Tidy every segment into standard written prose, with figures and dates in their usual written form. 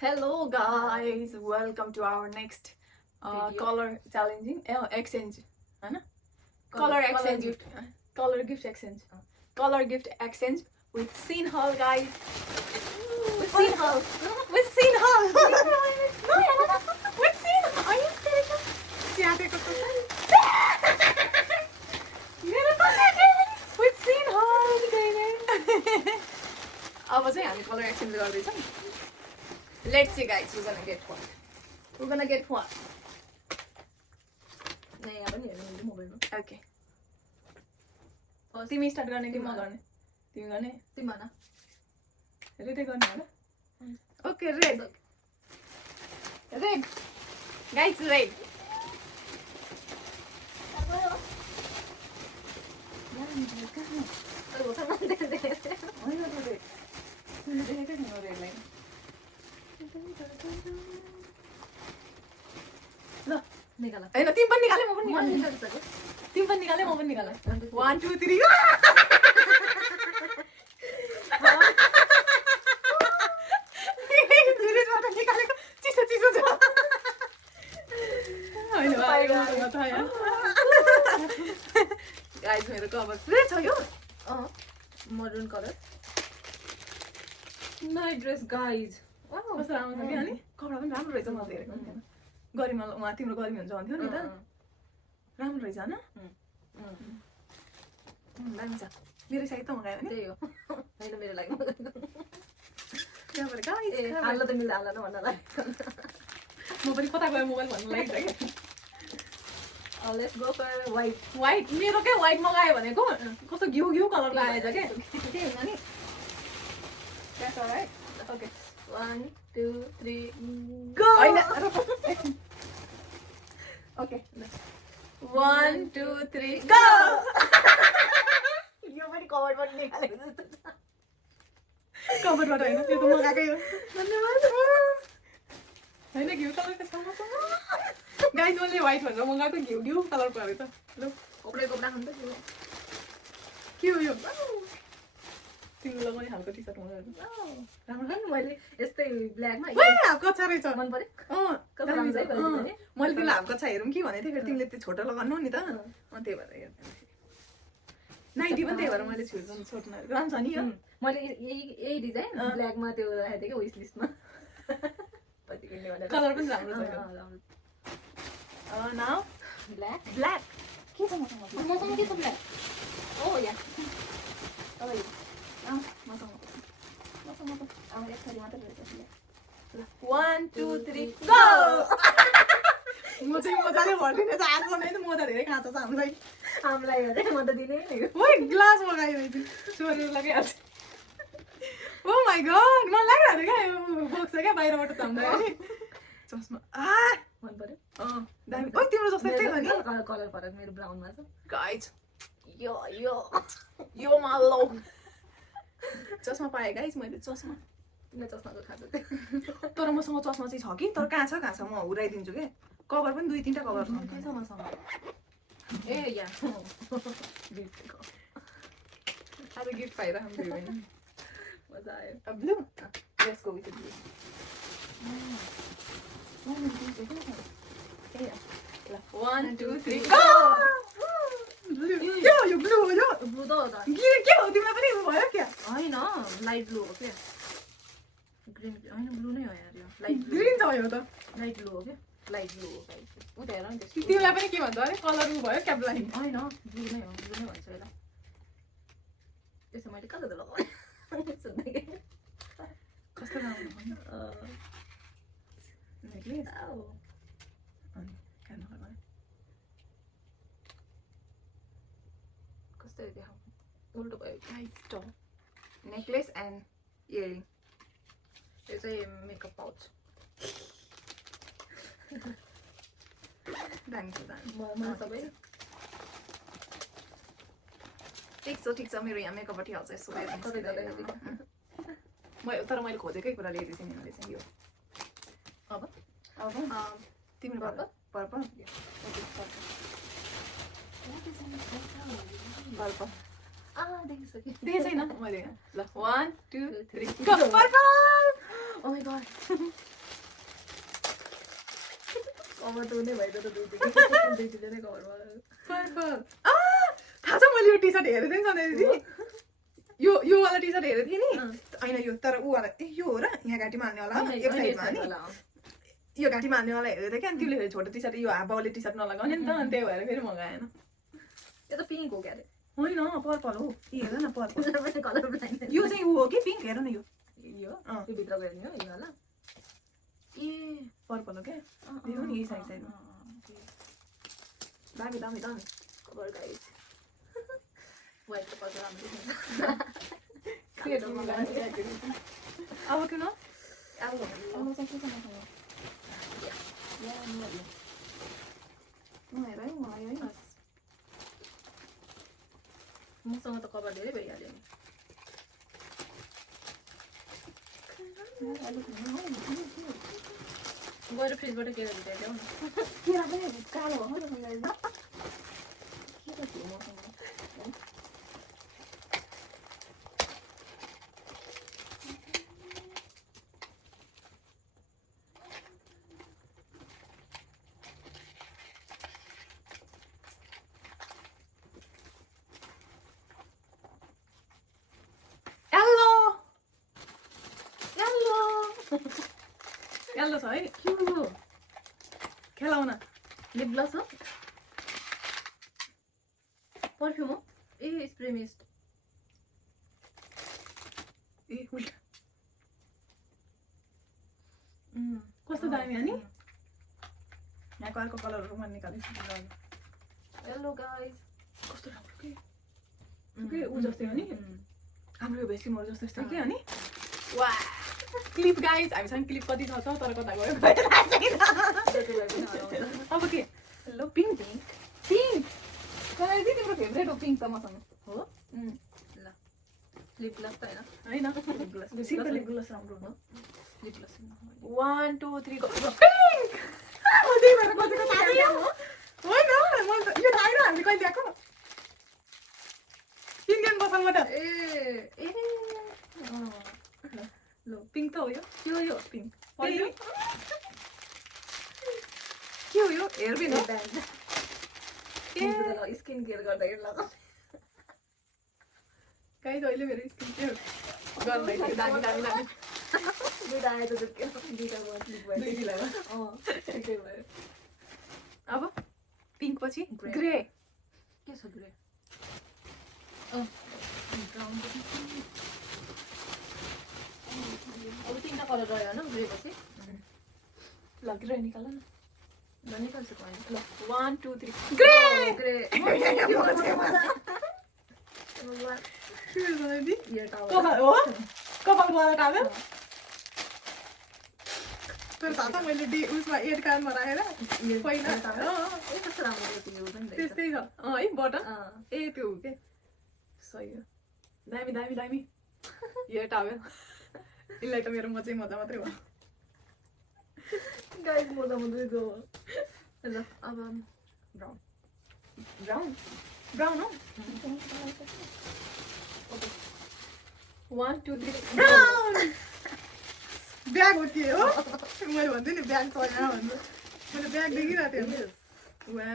Hello guys, welcome to our next color challenging exchange, है ना? Color exchange gift, color gift exchange, color gift exchange with Scene Hall guys. With Scene Hall, with Scene Hall, with Scene Hall. Are you serious? च्यातेको त मेरो त with Scene Hall गइने. अब चाहिँ हामी color exchange गर्दैछौँ. Let's see guys, who's gonna get what? We're gonna get what? नहीं अब नहीं हेर्नु मोबाइलमा. Okay. तिमी स्टार्ट गर्ने कि म गर्ने? तिमी गर्ने? तिमी भन. रेड गर्ने होला? Okay, red. Red. Guys, red. ल निकाल. हैन तिमी पनि निकाले म पनि निकाल्छु. निकाल्छु. तिमी पनि निकाले म पनि निकाल्छु. 1 2 3 फ्रिजबाट निकालेको चिसो चिसो छ. हैन भाइ त यार. गाइस मेरो कभर रेड छ यो. Maroon colour. Night dress guys. कस्तो राम्रो छ कि अनि कपडा पनि राम्रो रहेछ मैले हेरेको नि. गरिमा उहाँ तिम्रो गरिमा हुन्छ भन्थ्यो नि त. राम्रो रहेछ हैन? दामी छ. मेरो साइज त मगायो नि. त्यही हो. हैन मेरो लागि मगाएको. त्यहाँबाट गाइस हाल्न त मिल्छ हाल्न भन्न लाग्यो. म पनि कता गयो मोबाइल भन्नु लागि छ के. Let's go for white. White मेरो के व्हाइट मगायो भनेको कस्तो घिउ घिउ कलरको आएछ के. के हुन्छ नि? That's all right. Okay. 1 2 3 Go. Okay. 1 2 3 go. यो पनि कभरबाट निकालेको जस्तो छ. कभरबाट हैन त्यो त मगाएकै हो. धन्यवाद. हैन घिउ कलरको छ मसँग. गाइस मैले व्हाइट भनेर मगाएको घिउ घिउ कलरको अरे त. ल कपडा खान्छ त्यो. के हो यो? तिम्रो लगाउने खालको टी-सर्ट मगाएको. राम्रो हैन मैले यस्तै ब्ल्याकमा वाइ हाफको छ रहेछ. मन पर्यो. कस्तो राम्रो छ. मैले तिमीलाई हाफको छ हेरौँ कि भनेको थिएँ फेरि तिमीले त्यो छोटो लगाउनु नि त. त्यही भएर हेर्दै. नाइटी पनि त्यही भएर मैले छोटो नगरेको. राम्रो छ नि यो. मैले यही डिजाइन ब्ल्याकमा त्यो राखेको थिएँ कि विश लिस्टमा. पछि किन्ने भनेर. कलर पनि राम्रो छ यो. Now black. ब्ल्याक के छ मसँग? मसँग के छ ब्ल्याक? ओ या. मसँग त अब एक थरी मात्र रहेछ. 1 2 3 गो. म चाहिँ मजाले भर्दिने छ आज बनाइन म त धेरै खाँचो छ हामीलाई. हामीलाई अरे म त दिनै नि. ओइ ग्लास मगायो नि छोरीले लगाइहाल्छ. ओ माय गॉड मलाई लागिरहेको क्या यो बक्स क्या बाहिरबाट चम्दा है. चस्मा मन पर्यो. दामी. ओइ तिम्रो जस्तै त्यही हो नि. कलर फरक मेरो ब्राउनमा छ. गाइस यो यो माल्लो. चस्मा पाएँ गाइस मैले चस्मा. तिमीले चस्माको खाँचो थियो. तर मसँग चस्मा चाहिँ छ कि तर कहाँ छ म उडाइदिन्छु के. कभर पनि 2 3टा कभर छ. के छ मसँग? ए या. आज गिफ्ट पाइरहेको दुई बहिनी. मजा आयो. Blue. Let's go with blue. ए ल 1 2 3 गो. यो ब्लू हो यो. ब्लू त हो त. के हो तिमीलाई पनि भयो क्या? हैन लाइट ब्लू हो के. ग्रीन हैन ब्लू नै हो यार यो. Light blue. ग्रीन छ यो त. लाइट ब्लू हो के. लाइट ब्लू हो गाइस. उ त हेर न त्यसको. तिमीलाई पनि के भन्छ अरे कलर भयो क्या ब्लाइन्ड. हैन ब्लू नै हो. ब्लू नै भन्छ होला. त्यसो मैले कता त लगाउने सुन्दै. कस्तो राम्रो नेकलेस. अनि कान लगाउने. कस्तो देखाउ. उल्टो भयो. Guys top. Necklace and earning. यो चाहिँ मेकअप पाउच. दामी छ दामी. म सबै ठिक छ मेरो यहाँ मेकअपपट्टि हाल्छ यसो तर मैले खोजेकै कुरा ल्याइदिएँ तिमीहरूले चाहिँ यो. अब तिम्रो पर्पल. पर्पल. देखिसकेँ. देखेको छैन मैले. ल 1 2 3 go. Purple. Oh my god. अब त हुने भयो त दुईले नै कभर भयो पर्पल थाहा छ मैले यो टी सर्ट हेरेको थिएँ नि सधैँ दिदी यो वाला टी सर्ट हेरेको थिएँ नि होइन यो तर ऊ वाला यो हो र यहाँ घाँटीमा हाल्ने वाला एक साइडमा नि यो घाँटीमा हाल्ने वाला हेरेको थिएँ क्या अनि तिमीले छोटो टी सर्ट यो हाफबाउले टी सर्ट नलगाउने नि त अनि त्यही भएर फेरि मगाएन यो त पिङ्क हो क्या अरे होइन पर्पल हो हेर न पर्पल कलर ब्लाइन्ड यो चाहिँ ऊ हो कि पिङ्क हेर न यो यो यो भित्रको हेर्ने हो यो वाला ए पर्पल हो क्या यो नि यही साइड साइडमा दामी दामी दामी कभर गाइस व्हाइट कलर राम्रो देखिन्छ अब किन अब मसँग के छ हेर है मलाई है मसँग त कभर धेरै भइहाल्यो नि गएर फ्रिजबाट के गरेर ल्याऊ न केरा पनि कालो हो त के त थियो मसँग यल्लो छ है के हो खेलाउन लिप ग्लस हो परफ्युम हो ए स्प्रे मिस्ट ए उल्टा कस्तो दामी हो नि यहाँको अर्को कलरहरू मन निकालेको हेलो गाइस कस्तो राम्रो के ऊ जस्तै हो नि हाम्रो यो भेस्टी मोर जस्तो जस्तै के हो नि वा क्लिप गाइस हामीसँग क्लिप कति छ तर कता गयो अब के हेलो पिङ्क पिङ्क कलर चाहिँ तिम्रो फेभरेट हो पिङ्क त मसँग हो ल लिप ग्लस त होइन lip gloss simple lip gloss राम्रो हो लिप ग्लस 1 2 3 गो पिङ्क त्यही भएर खोजेको थाहा होइन मैले त यो थाहा होइन हामीले कहिले ल्याएको इन्डियन पसलबाट ए ल पिङ्क त हो यो यो पिङ्क के हो यो हेयरबिन हो ए स्किन केयर गर्दाखेरि लगाऊ गाइस अहिले मेरो स्किन केयर गर्दै दामी दामी दामी दुईटा आयो त दुईटा भयो क्लिक भयो दुई भयो ठिकै भयो अब पिङ्क पछि ग्रे के छ ग्रे ब्राउन अब तिनवटा कलर रह्यो होइन ग्रे पछि ल ग्रे निकाल न ल निकाल्छु पनि ल 1 2 3 ग्रे ग्रे कपाल हो कपाल गएर टावेल तर थाहा छ मैले उसमा एड कार्डमा राखेर पहिला कस्तो राम्रो त्यस्तै छ है बटन ए त्यो हो के सही हो दामी दामी दामी यो टावेल यसलाई त मेरो मजा मात्रै हो गाइस मजा मात्रै गयो ल अब ब्राउन ब्राउन ब्राउन हो 1 2 3 ब्राउन ब्याग हो के हो मैले भन्थेँ नि ब्याग छैन भन्नु मैले ब्याग देखिरहेको थिएँ वा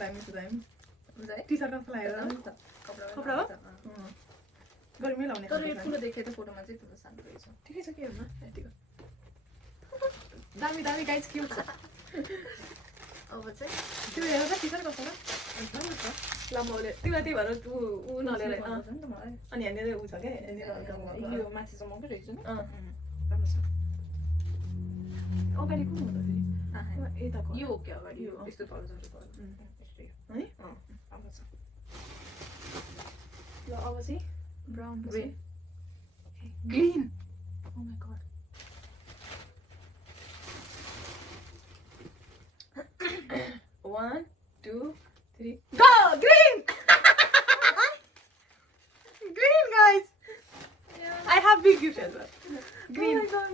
दामी छ दामी टी सर्ट कस्तो लागेर कपडा हो गर्मी लाउने तर यो ठुलो देखेँ त फोटोमा चाहिँ ठुलो सानो रहेछ ठिकै छ के हुन यतिको दामी दामी गाइस क्युट छ अब चाहिँ त्यो हेर त टी सर्ट कस्तो र लामोले तिमीलाई त्यही भएर ऊ नलिएर अनि यहाँनिर ऊ छ क्या यहाँनिर यो माथिसम्म पो रहेछ नि राम्रो छ अगाडि कुन हुँदा फेरि यताको यो हो क्या अगाडि यो यस्तो तल झरेको है राम्रो छ ल अब चाहिँ brown grey green oh my god 1 2 3 go green green guys I have big gift as well green oh my god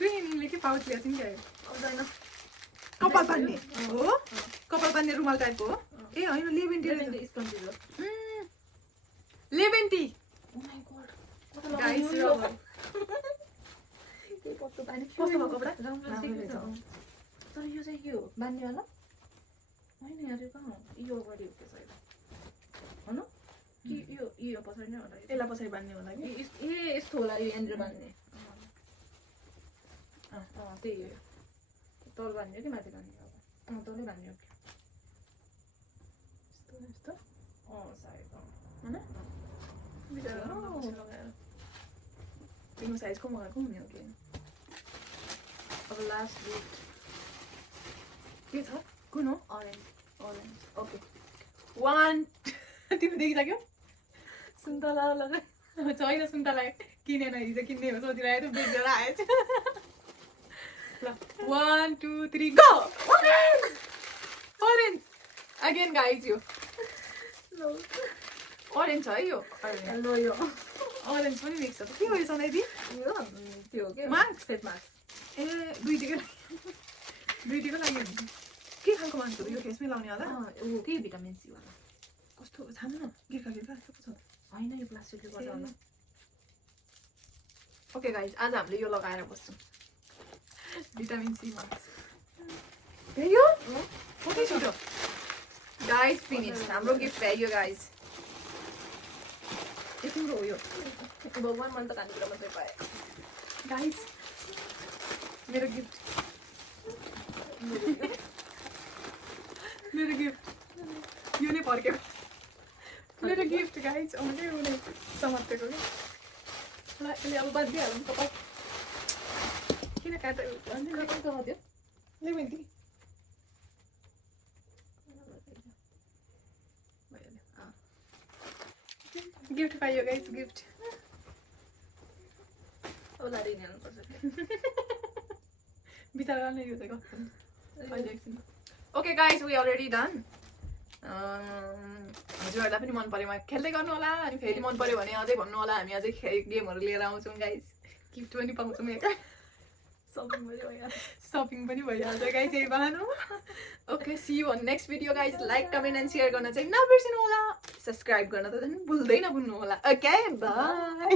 green लेके पाउच ल्याएको थियौँ क्या आउँदैन कपाल बान्ने हो कपाल बान्ने रुमाल टाइपको हो ए होइन लेभेन्टी स्पन्जी लेभेन्टी oh my god गाइस केही पत्तो पाएन कस्तो भयो कपडा? राम्रो राम्रो देखेको रहेछ। छ। तर यो चाहिँ के हो बान्नेवाला होइन यार यो कहाँ हो यो अगाडि हो त्यो साइड होइन कि यो पछाडि नै होला यो? यसलाई पछाडि बान्ने होला कि ए यस्तो होला यो यहाँनिर बान्ने त्यही हो तल बान्ने हो कि माथि बान्ने हो तलै बान्ने हो यस्तो यस्तो सायद होइन बिचरा राम्रो पछि लगाएर तिम्रो साइजको मगाएको हुने हो कि अब लास्ट गिफ्ट के छ कुन हो अरेन्ज ओरेन्ज ओके 1 तिमी देखिसक्यौ सुन्तला लगाए छैन सुन्तला किनेन हिजो किन्ने हो सोचिरहेको थियो बेचेर आएछ ल 1 2 3 go orange orange again guys यो ओरेन्ज है यो लो यो ओरेन्ज पनि मिक्स छ के हो यो सधैँ यो त्यो हो के मार्क्स? फेस मास्क ए दुईटिकै लागि के खालको मान्छे हो यो फेसमै लाउने होला ऊ के भिटामिन सी वाला कस्तो छान न गिर्खा गिर्खा कस्तो छ होइन यो प्लास्टिकले गर्दा होला ओके गाइज आज हामीले यो लगाएर बस्छौँ भिटामिन सी मास्क त्यही हो कतै छिटो गाइज फिनिस हाम्रो गिफ्ट भ्यायो गाइज यो तिम्रो हो यो भगवान् मन त खानेकुरा मात्रै पाएँ गाइज मेरो गिफ्ट मेरो गिफ्ट यो नै फर्केको मेरो गिफ्ट गाइज आउँदै उसले समातेको क्या ल यसले अब बाँधिहालौँ कपाल किन काटेर कहाँ थियो ले मैले गिफ्ट पाइयो गाइज गिफ्ट अब लाडी हाल्नुपर्छ बिचरा नै यो चाहिँ कस्तो अहिले एकछिन okay guys we already done हजुरहरूलाई पनि मन पऱ्यो खेल्दै गर्नु होला अनि फेरि मन पऱ्यो भने अझै भन्नु होला हामी अझै गेमहरू लिएर आउँछौँ गाइज गिफ्ट पनि पाउँछौँ यता सपिङ पनि भइहाल्छ गाइज यही बहानु okay see you on next video guys like comment and share गर्न चाहिँ नबिर्सिनु होला सब्सक्राइब गर्न त झन् भुल्दै नभुल्नु होला ओके बाई